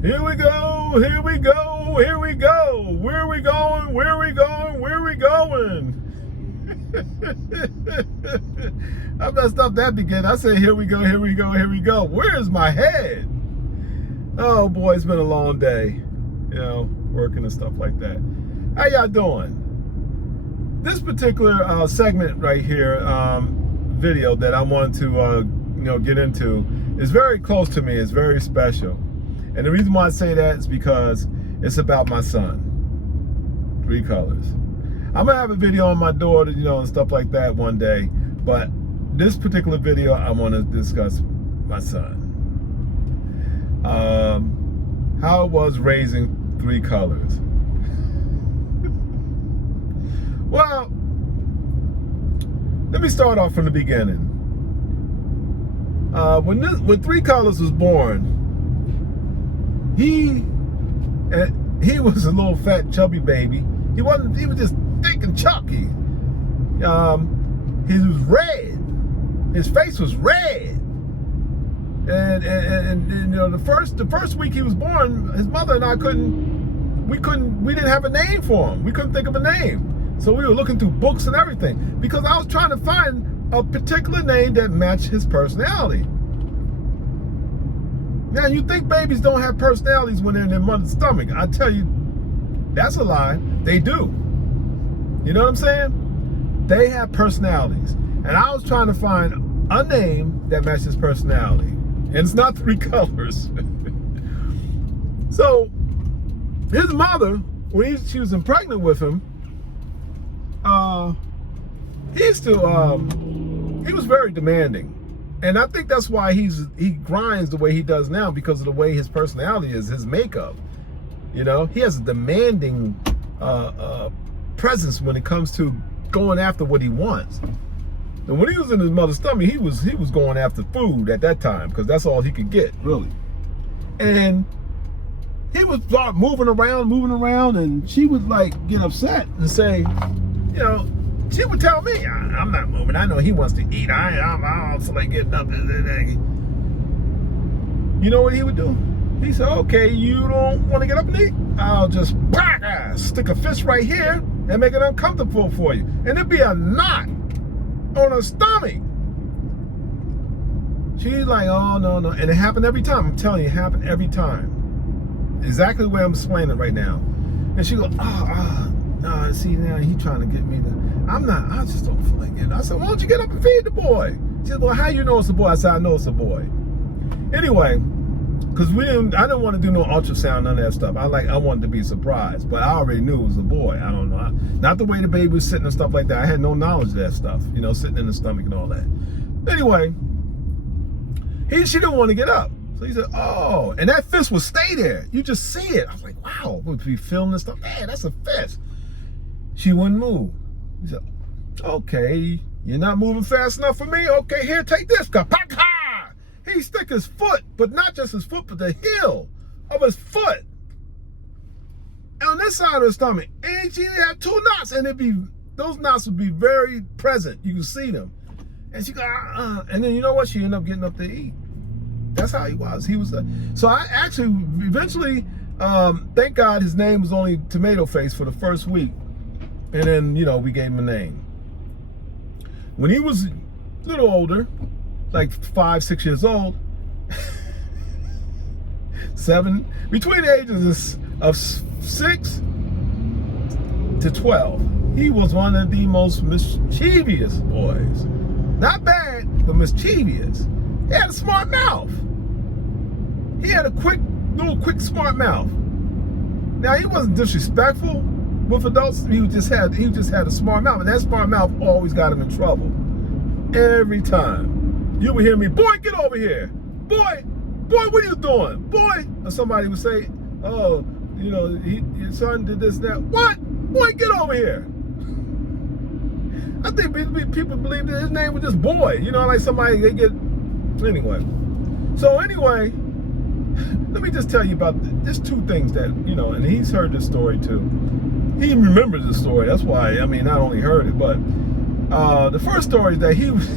Here we go, here we go, here we go. Where are we going? Where are we going? Where are we going? I messed up that beginning. I said, here we go, here we go, here we go. Where's my head? Oh boy, it's been a long day, working and stuff like that. How y'all doing? This particular segment right here, video that I want to, get into is very close to me. It's very special. And the reason why I say that is because it's about my son, 3colorz. I'm gonna have a video on my daughter, and stuff like that one day. But this particular video, I want to discuss my son. How it was raising 3colorz. Well, let me start off from the beginning. When 3colorz was born, he was a little fat, chubby baby. He was just thick and chunky. He was red. His face was red. And the first week he was born, his mother and I we didn't have a name for him. We couldn't think of a name. So we were looking through books and everything because I was trying to find a particular name that matched his personality. Now, you think babies don't have personalities when they're in their mother's stomach. I tell you, that's a lie. They do. You know what I'm saying? They have personalities. And I was trying to find a name that matched his personality. And it's not 3colorz. So, his mother, when she was pregnant with him, he was very demanding. And I think that's why he grinds the way he does now, because of the way his personality is, his makeup. He has a demanding presence when it comes to going after what he wants. And when he was in his mother's stomach, he was going after food at that time, because that's all he could get, really. And he would start moving around, and she would get upset and say, she would tell me, I'm not moving. I know he wants to eat. I don't feel like getting up. You know what he would do? He said, okay, you don't want to get up and eat? I'll just stick a fist right here and make it uncomfortable for you. And it'd be a knot on her stomach. She's like, oh, no. And it happened every time. I'm telling you, it happened every time. Exactly the way I'm explaining it right now. And she goes, see, now he's trying to get me to, I just don't feel like it. I said, why don't you get up and feed the boy? She said, well, how you know it's a boy? I said, I know it's a boy. Anyway, because I didn't want to do no ultrasound, none of that stuff. I wanted to be surprised, but I already knew it was a boy. I don't know. Not the way the baby was sitting and stuff like that. I had no knowledge of that stuff, sitting in the stomach and all that. Anyway, she didn't want to get up. So he said, oh, and that fist would stay there. You just see it. I was like, wow, would be filming this stuff. Man, that's a fist. She wouldn't move. He said, okay, you're not moving fast enough for me? Okay, here, take this. Ka-pa-ka! He stick his foot, but not just his foot, but the heel of his foot on this side of the stomach. And she had two knots, and those knots would be very present. You can see them. And she go, and then you know what? She ended up getting up to eat. That's how he was. So I actually eventually, thank God his name was only Tomato Face for the first week. And then, we gave him a name. When he was a little older, like 5, 6 years old, 7, between the ages of 6 to 12, he was one of the most mischievous boys. Not bad, but mischievous. He had a smart mouth. He had a quick, smart mouth. Now, he wasn't disrespectful with adults. He just had a smart mouth, and that smart mouth always got him in trouble. Every time. You would hear me, boy, get over here. Boy, what are you doing? Boy, or somebody would say, oh, your son did this, that. What? Boy, get over here. I think people believe that his name was just Boy. Like somebody, anyway. So anyway, let me just tell you about just two things that, and he's heard this story too. He remembers the story. That's why, not only heard it, but the first story is that he was,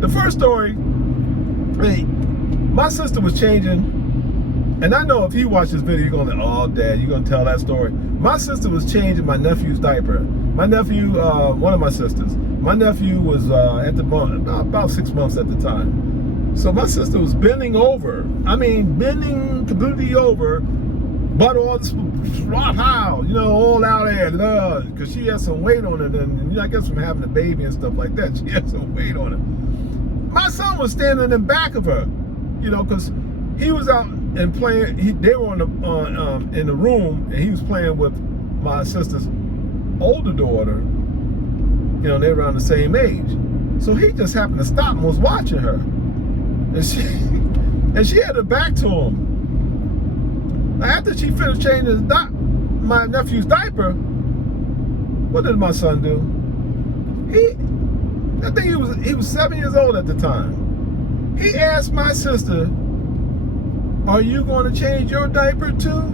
the first story, my sister was changing, and I know if he watched this video, you're going to, oh, Dad, you're going to tell that story. My sister was changing my nephew's diaper. My nephew, one of my sisters, my nephew was at the about 6 months at the time. So my sister was bending over. I mean, bending completely over, butt all high, all out there, because she had some weight on it, and I guess from having a baby and stuff like that, she had some weight on it. My son was standing in back of her, because he was out and playing. They were in the room, and he was playing with my sister's older daughter. They're around the same age. So he just happened to stop and was watching her, and she had her back to him. After she finished changing my nephew's diaper, what did my son do? I think he was 7 years old at the time. He asked my sister, "Are you going to change your diaper too?"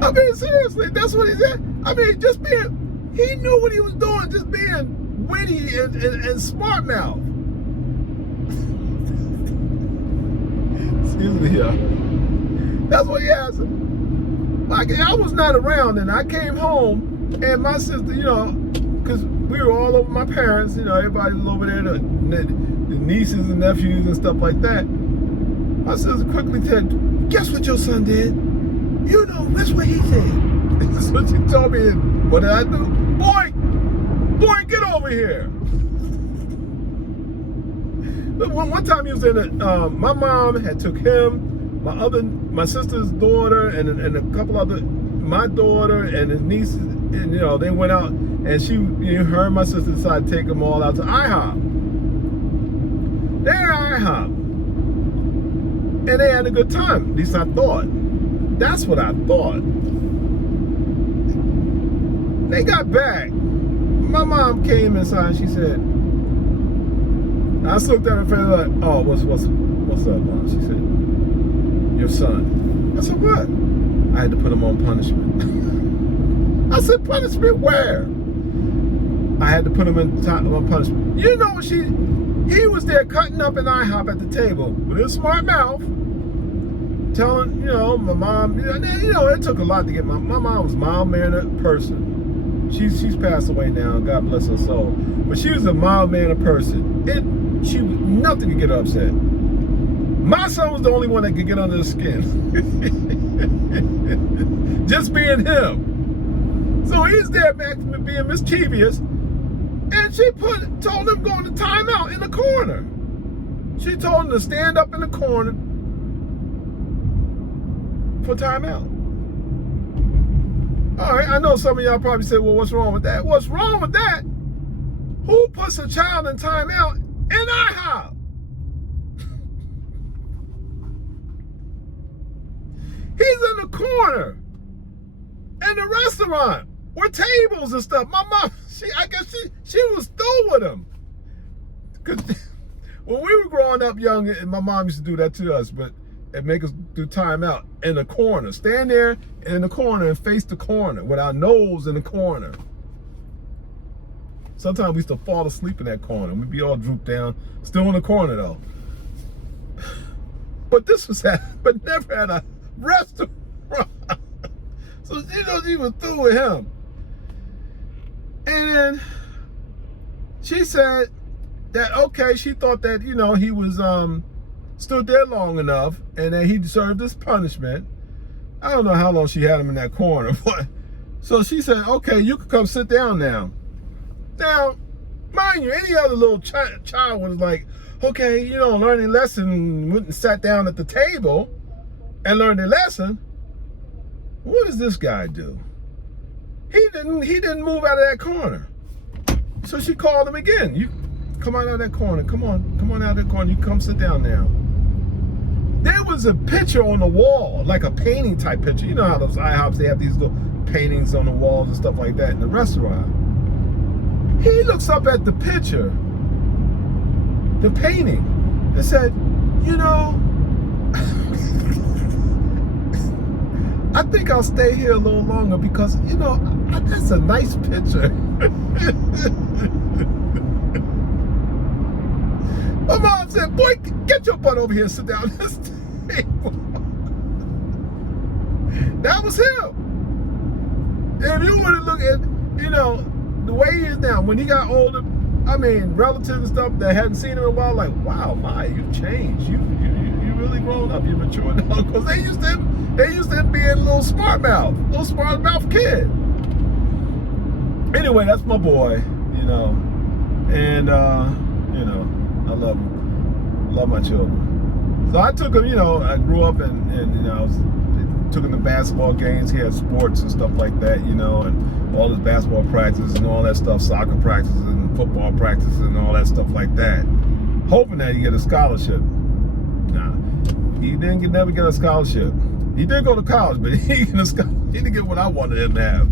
I mean, seriously, that's what he said. I mean, he knew what he was doing, just being witty and smart mouth. Excuse me, yeah. That's what he asked. Like, I was not around, and I came home, and my sister, because we were all over my parents, everybody was over there, the nieces and nephews and stuff like that. My sister quickly said, "Guess what your son did? That's what he said." So she told me, what did I do? Boy, get over here. One time he was in it, my mom had took him, my sister's daughter, and a couple other, my daughter and his nieces, and they went out, and her and my sister decided to take them all out to IHOP. They're at IHOP, and they had a good time. At least I thought. That's what I thought. They got back. My mom came inside. She said, I just looked at her face like, "Oh, what's up, Mom?" She said, "Your son." I said, "What?" "I had to put him on punishment." I said, "Punishment where?" "I had to put him on punishment." You know what he was there cutting up an IHOP at the table with his smart mouth, telling, my mom, it took a lot to get my mom was a mild-mannered person. She's passed away now, God bless her soul. But she was a mild-mannered person. Nothing could get her upset. My son was the only one that could get under the skin. Just being him. So he's there back to being mischievous. And she told him going to timeout in the corner. She told him to stand up in the corner for timeout. All right, I know some of y'all probably say, "Well, what's wrong with that?" What's wrong with that? Who puts a child in timeout in IHOP? He's in the corner in the restaurant with tables and stuff. My mom, I guess she was through with him. Cause when we were growing up young, and my mom used to do that to us, but and make us do timeout in the corner. Stand there in the corner and face the corner with our nose in the corner. Sometimes we used to fall asleep in that corner. We'd be all drooped down, still in the corner though. But but never at a restaurant. So she was through with him. And then she said that, okay, she thought that, he was stood there long enough and that he deserved his punishment. I don't know how long she had him in that corner, but so she said, "Okay, you can come sit down now." Now, mind you, any other little child was like, okay, learning lesson, went and sat down at the table and learned a lesson. What does this guy do? He didn't move out of that corner. So she called him again. "You come out of that corner. Come on out of that corner. You come sit down now." There was a picture on the wall, like a painting type picture. You know how those IHOPs, they have these little paintings on the walls and stuff like that in the restaurant. He looks up at the picture, the painting, and said, I think I'll stay here a little longer because, you know, that's a nice picture. My mom said, boy, get your butt over here and sit down at this table. That was him. And if you want to look at, you know, the way he is now, when he got older, I mean, relatives and stuff that hadn't seen him in a while, like, wow, my, you've changed. You really grown up. You matured now. Because they used to be a little smart mouth kid. Anyway, that's my boy, you know, and you know, I love him. Love my children. So I took him, you know, I grew up and you know, took him to basketball games. He had sports and stuff like that, you know, and all his basketball practices and all that stuff, soccer practices and football practices and all that stuff like that. Hoping that he get a scholarship. Nah, he never get a scholarship. He did go to college, but he didn't get what I wanted him to have.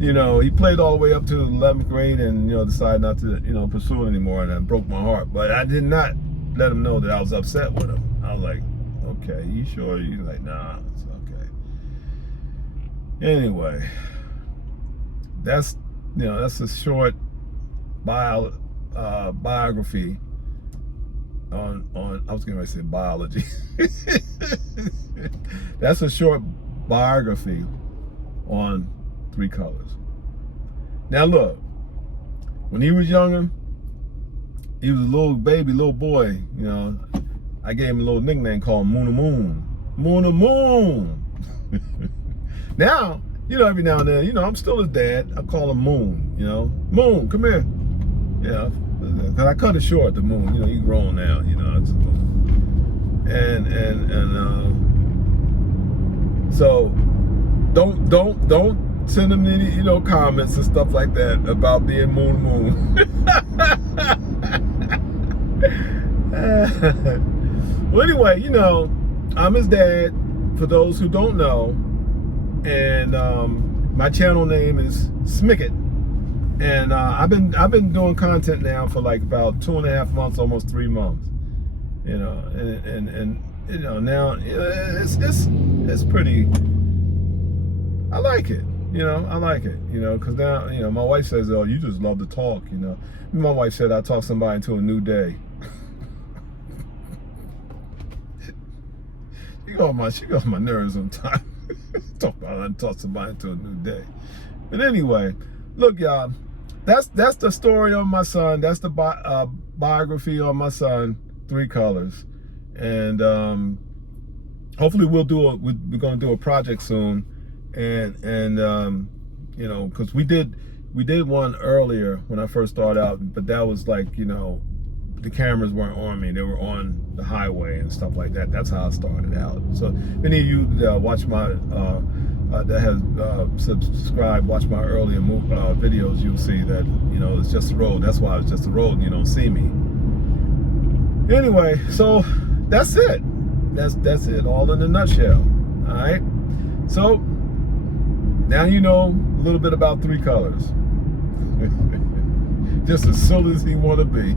You know, he played all the way up to 11th grade and, you know, decided not to, you know, pursue it anymore, and that broke my heart. But I did not let him know that I was upset with him. I was like, okay, you sure? He's like, nah, it's okay. Anyway, that's, you know, that's a short biography on I was going to say biology. That's a short biography on 3colorz. Now look, when he was younger, he was a little boy, you know. I gave him a little nickname called Moon. Now, you know, every now and then, you know, I'm still his dad. I call him Moon, you know. Moon, come here. Yeah, because I cut it short, the Moon. You know, he's grown now, you know. So don't send him any, you know, comments and stuff like that about being Moon. Well, anyway, you know, I'm his dad, for those who don't know, and my channel name is Smicket, and I've been doing content now for like about 2.5 months, almost 3 months, you know, and you know, now it's pretty. I like it. You know, I like it, you know, because now, you know, my wife says, oh, you just love to talk, you know. My wife said I talk somebody into a new day. She goes on my nerves sometimes. Talk somebody into a new day. But anyway, look, y'all, that's the story on my son. That's the biography on my son, 3colorz. And hopefully we're going to do a project soon. And you know, because we did one earlier when I first started out, but that was like, you know, the cameras weren't on me, they were on the highway and stuff like that. That's how I started out. So if any of you watch my that has subscribed, watch my earlier videos, you'll see that, you know, it's just the road. That's why it's just the road and you don't see me. Anyway, so that's it. That's it, all in a nutshell. All right, so now you know a little bit about 3colorz. Just as silly as he want to be.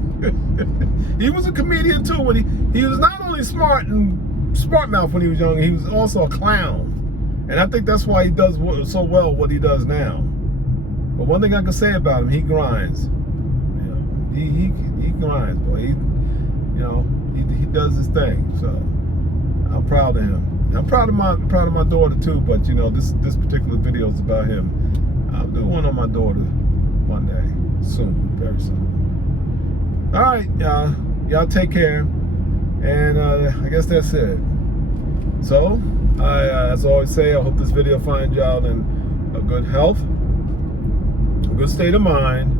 He was a comedian too. When he was not only smart mouth when he was young, he was also a clown. And I think that's why he does so well what he does now. But one thing I can say about him, he grinds. You know, he grinds, boy. He does his thing. So I'm proud of him. I'm proud of my daughter too, but you know, this particular video is about him. I'll do one on my daughter one day, soon, very soon. All right, y'all take care, and I guess that's it. So, as I always say, I hope this video finds y'all in a good health, a good state of mind,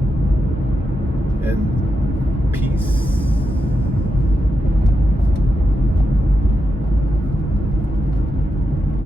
and